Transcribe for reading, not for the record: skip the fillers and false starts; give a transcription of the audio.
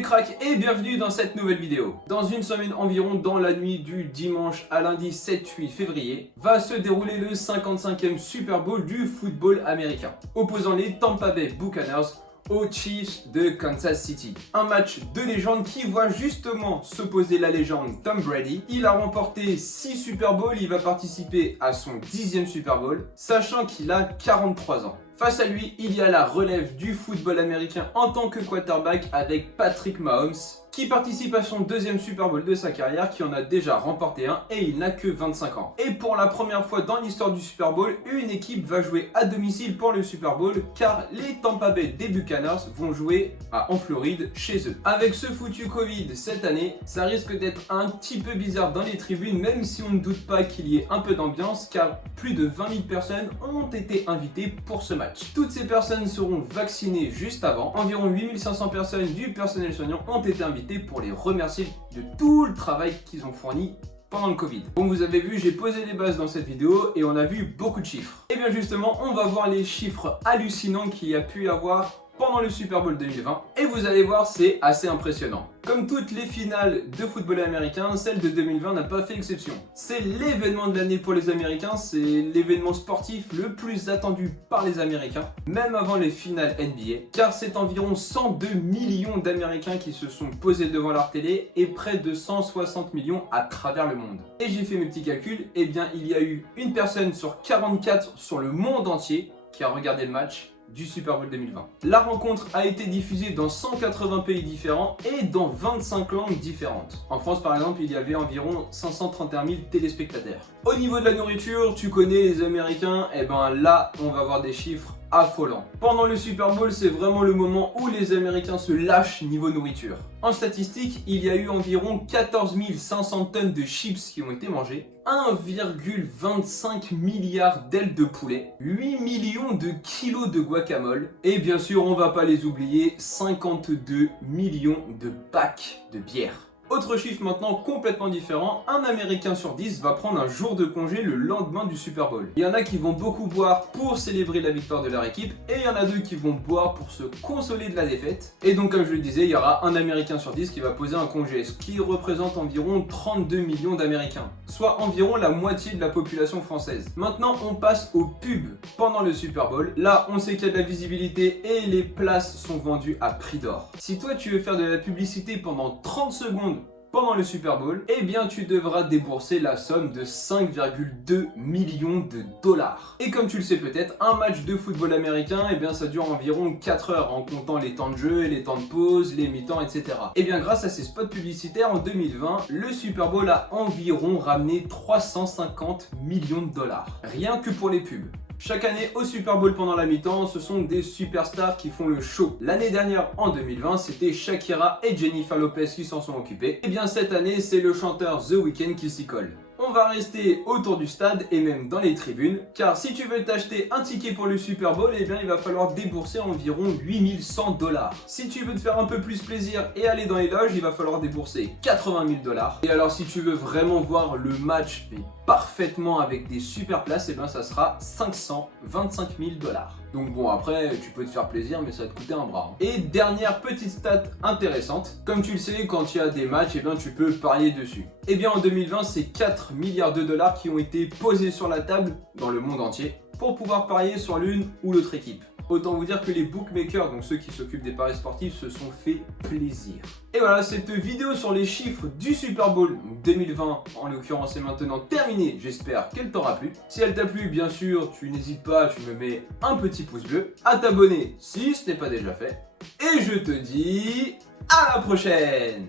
les cracks et bienvenue dans cette nouvelle vidéo. Dans une semaine environ, dans la nuit du dimanche à lundi 7-8 février, va se dérouler le 55e Super Bowl du football américain, opposant les Tampa Bay Buccaneers aux Chiefs de Kansas City. Un match de légende qui voit justement s'opposer la légende Tom Brady. Il a remporté 6 Super Bowls, il va participer à son 10e Super Bowl, sachant qu'il a 43 ans. Face à lui, il y a la relève du football américain en tant que quarterback avec Patrick Mahomes, qui participe à son 2e Super Bowl de sa carrière, qui en a déjà remporté un et il n'a que 25 ans. Et pour la première fois dans l'histoire du Super Bowl, une équipe va jouer à domicile pour le Super Bowl, car les Tampa Bay des Buccaneers vont jouer en Floride chez eux. Avec ce foutu Covid cette année, ça risque d'être un petit peu bizarre dans les tribunes, même si on ne doute pas qu'il y ait un peu d'ambiance, car plus de 20 000 personnes ont été invitées pour ce match. Toutes ces personnes seront vaccinées juste avant. Environ 8 500 personnes du personnel soignant ont été invitées pour les remercier de tout le travail qu'ils ont fourni pendant le Covid. Comme vous avez vu, j'ai posé les bases dans cette vidéo et on a vu beaucoup de chiffres. Et bien justement, on va voir les chiffres hallucinants qu'il y a pu y avoir pendant le Super Bowl 2020 et vous allez voir, c'est assez impressionnant. Comme toutes les finales de football américain, celle de 2020 n'a pas fait exception. C'est l'événement de l'année pour les Américains, c'est l'événement sportif le plus attendu par les Américains, même avant les finales NBA, car c'est environ 102 millions d'Américains qui se sont posés devant leur télé et près de 160 millions à travers le monde. Et j'ai fait mes petits calculs, et bien il y a eu une personne sur 44 sur le monde entier qui a regardé le match du Super Bowl 2020. La rencontre a été diffusée dans 180 pays différents et dans 25 langues différentes. En France par exemple, il y avait environ 531 000 téléspectateurs. Au niveau de la nourriture, tu connais les Américains, et ben là on va voir des chiffres affolants. Pendant le Super Bowl, c'est vraiment le moment où les Américains se lâchent niveau nourriture. En statistique, il y a eu environ 14 500 tonnes de chips qui ont été mangées, 1,25 milliard d'ailes de poulet, 8 millions de kilos de guacamole, et bien sûr, on va pas les oublier, 52 millions de packs de bière. Autre chiffre maintenant complètement différent, un Américain sur 10 va prendre un jour de congé le lendemain du Super Bowl. Il y en a qui vont beaucoup boire pour célébrer la victoire de leur équipe et il y en a 2 qui vont boire pour se consoler de la défaite. Et donc comme je le disais, il y aura un Américain sur 10 qui va poser un congé, ce qui représente environ 32 millions d'Américains, soit environ la moitié de la population française. Maintenant on passe aux pubs pendant le Super Bowl. Là on sait qu'il y a de la visibilité et les places sont vendues à prix d'or. Si toi tu veux faire de la publicité pendant 30 secondes pendant le Super Bowl, eh bien tu devras débourser la somme de 5,2 millions de dollars. Et comme tu le sais peut-être, un match de football américain, eh bien ça dure environ 4 heures en comptant les temps de jeu, les temps de pause, les mi-temps, etc. Et bien grâce à ces spots publicitaires en 2020, le Super Bowl a environ ramené 350 millions de dollars. Rien que pour les pubs. Chaque année au Super Bowl pendant la mi-temps, ce sont des superstars qui font le show. L'année dernière, en 2020, c'était Shakira et Jennifer Lopez qui s'en sont occupés. Et bien cette année, c'est le chanteur The Weeknd qui s'y colle. On va rester autour du stade et même dans les tribunes, car si tu veux t'acheter un ticket pour le Super Bowl, eh bien il va falloir débourser environ 8100 dollars. Si tu veux te faire un peu plus plaisir et aller dans les loges, il va falloir débourser 80 000 dollars. Et alors si tu veux vraiment voir le match mais parfaitement avec des super places, eh bien ça sera 525 000 dollars. Donc bon, après tu peux te faire plaisir mais ça va te coûter un bras. Et dernière petite stat intéressante, comme tu le sais, quand il y a des matchs, eh bien tu peux parier dessus. Et bien en 2020, c'est 4 milliards de dollars qui ont été posés sur la table dans le monde entier pour pouvoir parier sur l'une ou l'autre équipe. Autant vous dire que les bookmakers, donc ceux qui s'occupent des paris sportifs, se sont fait plaisir. Et voilà, cette vidéo sur les chiffres du Super Bowl 2020, en l'occurrence, est maintenant terminée. J'espère qu'elle t'aura plu. Si elle t'a plu, bien sûr, tu n'hésites pas, tu me mets un petit pouce bleu, à t'abonner si ce n'est pas déjà fait. Et je te dis à la prochaine!